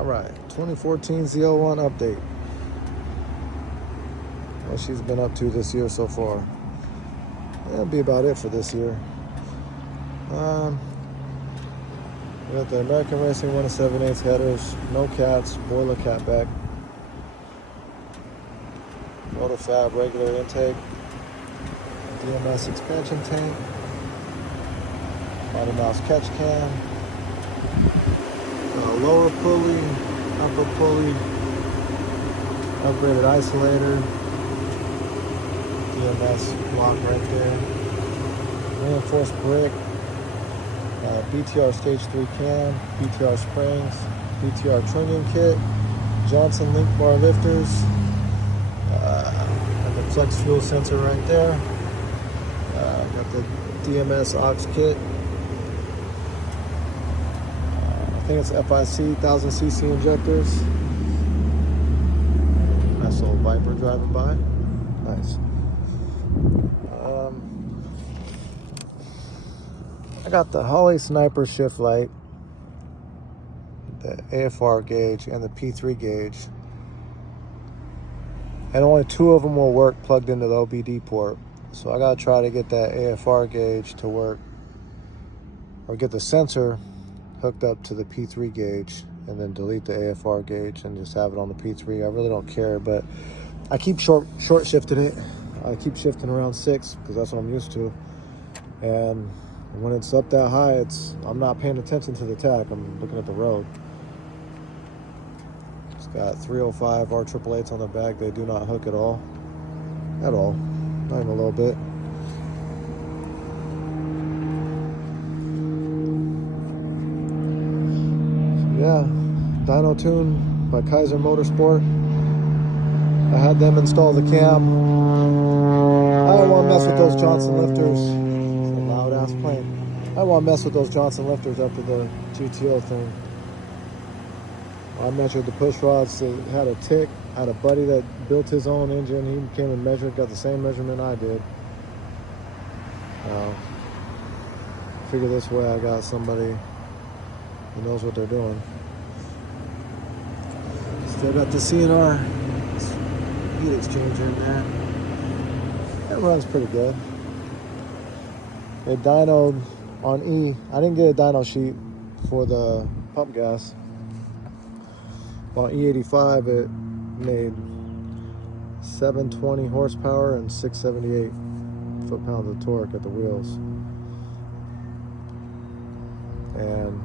All right, 2014 zl1 update. What she's been up to this year so far. That'll be about it for this year. We got the American Racing 1 7/8 headers, no cats, Borla catback, Rotofab regular intake, DMS expansion tank, body mouse catch cam, lower pulley, upper pulley, upgraded isolator, DMS block right there, reinforced brick, BTR stage 3 cam, BTR springs, BTR trunnion kit, Johnson link bar lifters, got the flex fuel sensor right there, got the DMS aux kit, I think it's FIC 1000cc injectors. Nice little Viper driving by, nice. I got the Holley Sniper shift light, the AFR gauge, and the P3 gauge. And only 2 of them will work plugged into the OBD port. So I gotta try to get that AFR gauge to work, or get the sensor hooked up to the P3 gauge, and then delete the AFR gauge and just have it on the P3. I really don't care, but I keep short shifting it. I keep shifting around 6 because that's what I'm used to. And when it's up that high, I'm not paying attention to the tach. I'm looking at the road. It's got 305 R888s on the back. They do not hook at all. At all. Not even a little bit. So yeah, Dyno Tune by Kaiser Motorsport. I had them install the cam. I don't want to mess with those Johnson lifters. Plane. I want to mess with those Johnson lifters after the GTO thing. I measured the push rods. It had a tick. I had a buddy that built his own engine. He came and measured, got the same measurement I did. Figure this way I got somebody who knows what they're doing. Still got the CNR heat exchanger in there. That runs pretty good. It dynoed on E. I didn't get a dyno sheet for the pump gas. On E85, it made 720 horsepower and 678 foot-pounds of torque at the wheels. And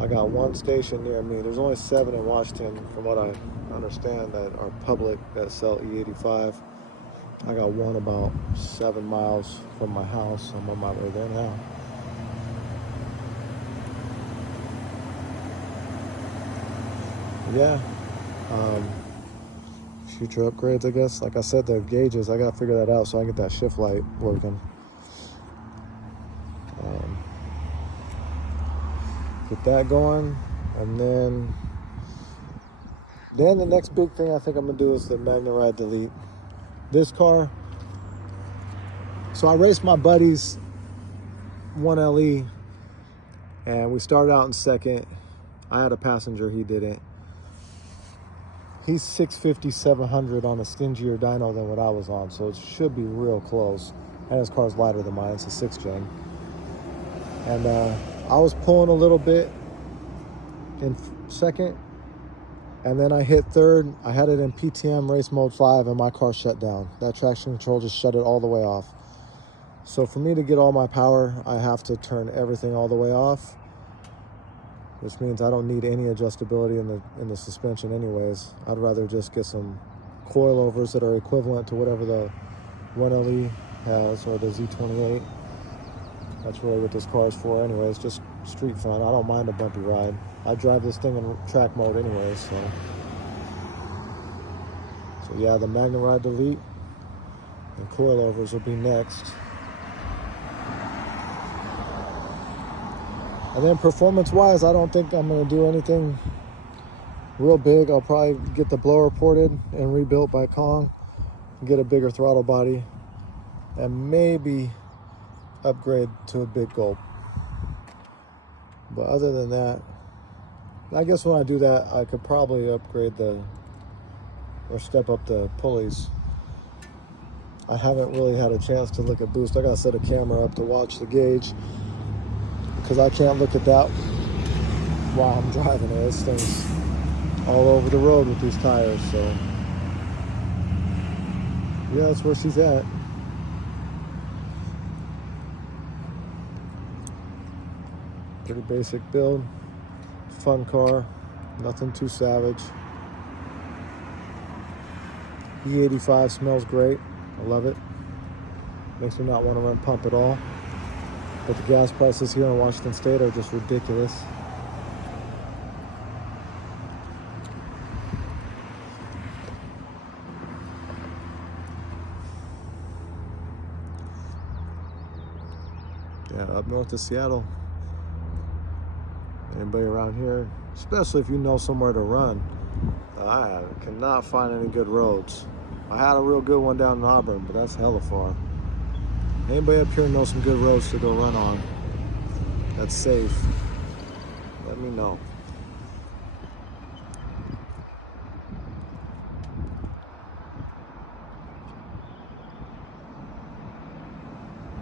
I got one station near me. There's only 7 in Washington, from what I understand, that are public that sell E85. I got one about 7 miles from my house. I'm on my way there now. Yeah. Future upgrades, I guess. Like I said, the gauges, I got to figure that out so I can get that shift light working. Get that going. And then the next big thing I think I'm going to do is the Magna Ride Delete. This car, so I raced my buddy's 1LE, and we started out in second. I had a passenger, he didn't. He's 650, 700 on a stingier dyno than what I was on, so it should be real close. And his car's lighter than mine, it's a 6th gen. And I was pulling a little bit in second, and then I hit third. I had it in PTM race mode 5, and my car shut down. That traction control just shut it all the way off. So for me to get all my power, I have to turn everything all the way off, which means I don't need any adjustability in the suspension anyways. I'd rather just get some coilovers that are equivalent to whatever the 1LE has, or the Z28. That's really what this car is for anyways, just street fun. I don't mind a bumpy ride. I drive this thing in track mode anyways, so yeah, the Magna Ride Delete and coilovers will be next. And then performance-wise, I don't think I'm going to do anything real big. I'll probably get the blower ported and rebuilt by Kong, get a bigger throttle body, and maybe upgrade to a big gulp. But other than that, I guess when I do that, I could probably upgrade or step up the pulleys. I haven't really had a chance to look at boost. I gotta set a camera up to watch the gauge because I can't look at that while I'm driving it. This thing's all over the road with these tires, so yeah, that's where she's at. Pretty basic build, fun car, nothing too savage. E85 smells great, I love it. Makes me not want to run pump at all. But the gas prices here in Washington State are just ridiculous. Yeah, up north of Seattle, anybody around here, especially if you know somewhere to run, I cannot find any good roads. I had a real good one down in Auburn, but that's hella far. Anybody up here knows some good roads to go run on that's safe? Let me know.